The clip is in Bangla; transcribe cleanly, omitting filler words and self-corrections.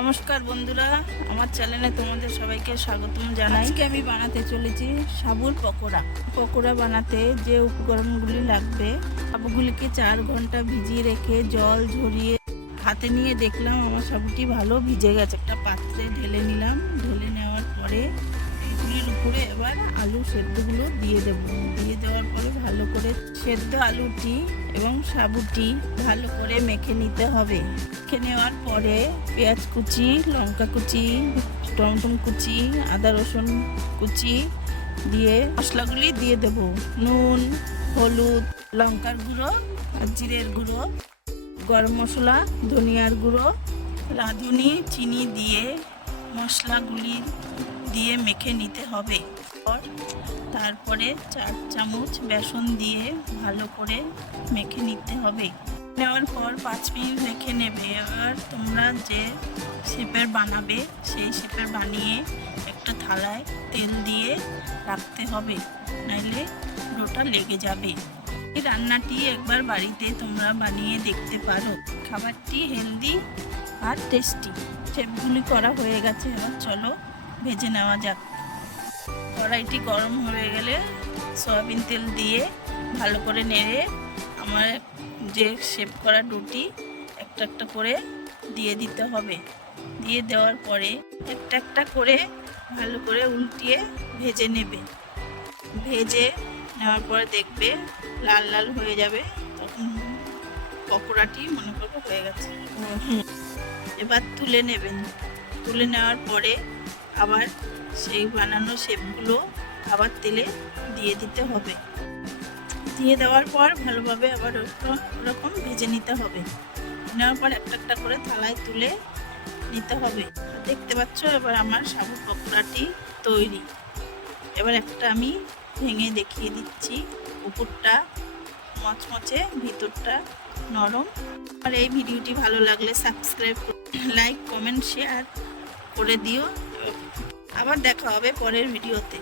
নমস্কার বন্ধুরা, আমার চ্যানেলে তোমাদের সবাইকে স্বাগতম জানাই। আজকে আমি বানাতে চলেছি সাবুর পকোড়া। পকোড়া বানাতে যে উপকরণগুলি লাগবে, সাবুগুলিকে 4 ঘন্টা ভিজিয়ে রেখে জল ঝরিয়ে হাতে নিয়ে দেখলাম আমার সাবুটি ভালো ভিজে গেছে। একটা পাত্রে ঢেলে নিলাম। ঢেলে নেওয়ার পরে এগুলির উপরে এবার আলু সেদ্ধগুলো দিয়ে দেব। দিয়ে দেওয়ার পরে ভালো করে সেদ্ধ আলুটি এবং সাবুটি ভালো করে মেখে নিতে হবে। মেখে নেওয়ার পরে পেঁয়াজ কুচি, লঙ্কা কুচি, টমেটো কুচি, আদা রসুন কুচি দিয়ে মশলাগুলি দিয়ে দেব। নুন, হলুদ, লঙ্কার গুঁড়ো, জিরের গুঁড়ো, গরম মশলা, ধনিয়ার গুঁড়ো, রাঁধুনি, চিনি দিয়ে মশলাগুলি দিয়ে মেখে নিতে হবে। তারপরে 4 চামচ বেসন দিয়ে ভালো করে মেখে নিতে হবে। নেওয়ার পর 5 মিনিট রেখে নেবে। এবার তোমরা যে শেপের বানাবে সেই শেপের বানিয়ে একটা থালায় তেল দিয়ে রাখতে হবে, নাইলে পুরোটা লেগে যাবে। এই রান্নাটি একবার বাড়িতে তোমরা বানিয়ে দেখতে পারো। খাবারটি হেলদি আর টেস্টি। শেপগুলি করা হয়ে গেছে, এবার চলো ভেজে নেওয়া যাক। কড়াইটি গরম হয়ে গেলে সয়াবিন তেল দিয়ে ভালো করে নেড়ে আমার যে শেপ করা ডোটি একটা একটা করে দিয়ে দিতে হবে। দিয়ে দেওয়ার পরে একটা একটা করে ভালো করে উল্টিয়ে ভেজে নেবে। ভেজে নেওয়ার পরে দেখবে লাল লাল হয়ে যাবে, তখন পকোড়াটি মনে করবো হয়ে গেছে। এবার তুলে নেবেন। তুলে নেওয়ার পরে আবার সেই বানানো শেপগুলো আবার তেলে দিয়ে দিতে হবে। দিয়ে দেওয়ার পর ভালোভাবে আবার ওরকম ভেজে নিতে হবে। নেওয়ার পর একটা একটা করে থালায় তুলে নিতে হবে। দেখতে পাচ্ছ এবার আমার সাবু পকোড়াটি তৈরি। এবার একটা আমি ভেঙে দেখিয়ে দিচ্ছি। উপরটা মচমচে, ভিতরটা নরম। আর এই ভিডিওটি ভালো লাগলে সাবস্ক্রাইব, লাইক, কমেন্ট, শেয়ার করে দিও। আবার দেখা হবে পরের ভিডিওতে।